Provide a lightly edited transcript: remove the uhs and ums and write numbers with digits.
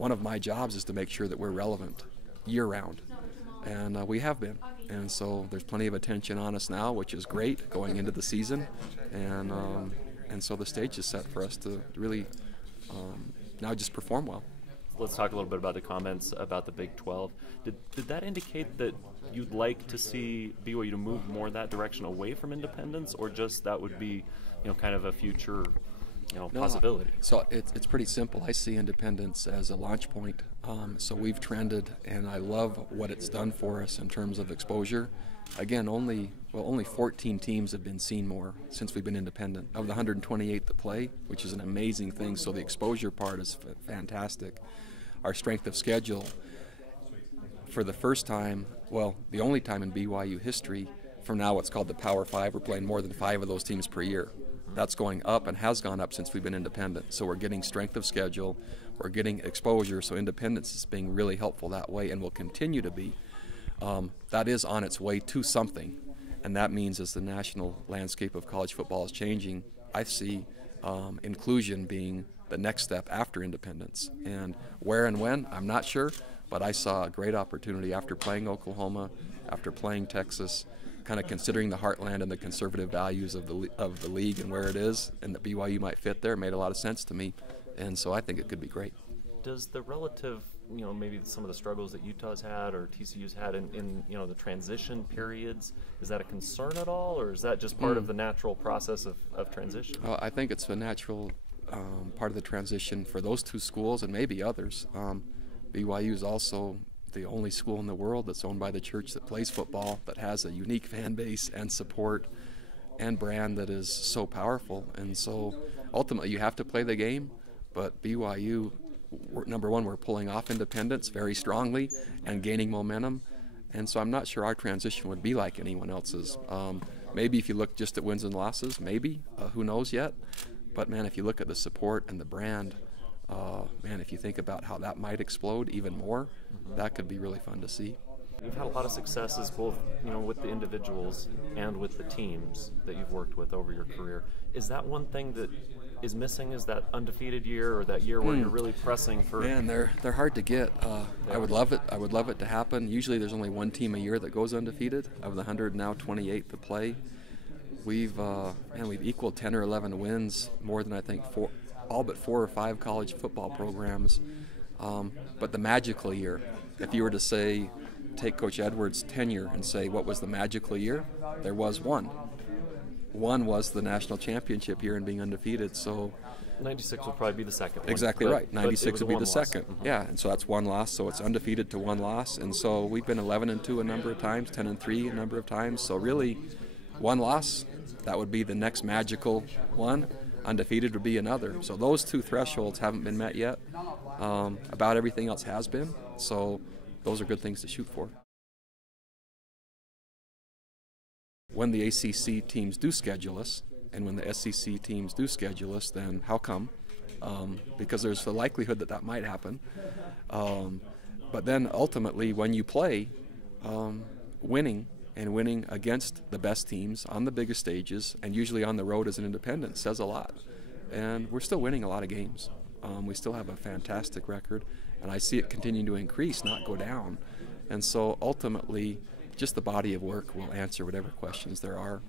one of my jobs is to make sure that we're relevant year-round, and we have been. And so there's plenty of attention on us now, which is great going into the season, and so the stage is set for us to really now just perform well. Let's talk a little bit about the comments about the Big 12. Did that indicate that you'd like to see BYU to move more in that direction away from independence, or just that would be, kind of a future, possibility? So it's pretty simple. I see independence as a launch point. So we've trended, and I love what it's done for us in terms of exposure. Again, only 14 teams have been seen more since we've been independent of the 128 that play, which is an amazing thing. So the exposure part is fantastic. Our strength of schedule, for the first time, well, the only time in BYU history, from now what's called the Power 5, we're playing more than 5 of those teams per year. That's going up and has gone up since we've been independent. So we're getting strength of schedule, we're getting exposure, so independence is being really helpful that way and will continue to be. That is on its way to something, and that means as the national landscape of college football is changing, I see inclusion being the next step after independence. And where and when, I'm not sure, but I saw a great opportunity after playing Oklahoma, after playing Texas, kind of considering the heartland and the conservative values of the league and where it is, and that BYU might fit there. It made a lot of sense to me, and so I think it could be great. Does the relative, maybe some of the struggles that Utah's had or TCU's had in the transition periods, is that a concern at all, or is that just part of the natural process of transition? I think it's a natural part of the transition for those two schools and maybe others. BYU is also the only school in the world that's owned by the church that plays football, that has a unique fan base and support and brand that is so powerful. And so ultimately you have to play the game, but BYU, number one, we're pulling off independence very strongly and gaining momentum. And so I'm not sure our transition would be like anyone else's. Maybe if you look just at wins and losses, maybe, who knows yet. But man, if you look at the support and the brand, man, if you think about how that might explode even more, that could be really fun to see. You've had a lot of successes both, with the individuals and with the teams that you've worked with over your career. Is that one thing that is missing? Is that undefeated year, or that year where you're really pressing for? Man, they're hard to get. I would love it. I would love it to happen. Usually, there's only one team a year that goes undefeated. Of the 128 that play, we've equaled 10 or 11 wins, more than I think all but 4 or 5 college football programs. But the magical year, if you were to say, take Coach Edwards' tenure and say what was the magical year, there was one. One was the national championship year and being undefeated. So 96 will probably be the second one. Exactly right. 96 would be the second. Mm-hmm. Yeah, and so that's one loss. So it's undefeated to one loss. And so we've been 11-2 a number of times, 10-3 a number of times. So really, one loss, that would be the next magical one. Undefeated would be another. So those two thresholds haven't been met yet. About everything else has been. So those are good things to shoot for. When the ACC teams do schedule us, and when the SEC teams do schedule us, then how come? Because there's the likelihood that that might happen. But then ultimately, when you play, winning against the best teams on the biggest stages, and usually on the road as an independent, says a lot. And we're still winning a lot of games. We still have a fantastic record, and I see it continuing to increase, not go down. And so ultimately, just the body of work will answer whatever questions there are.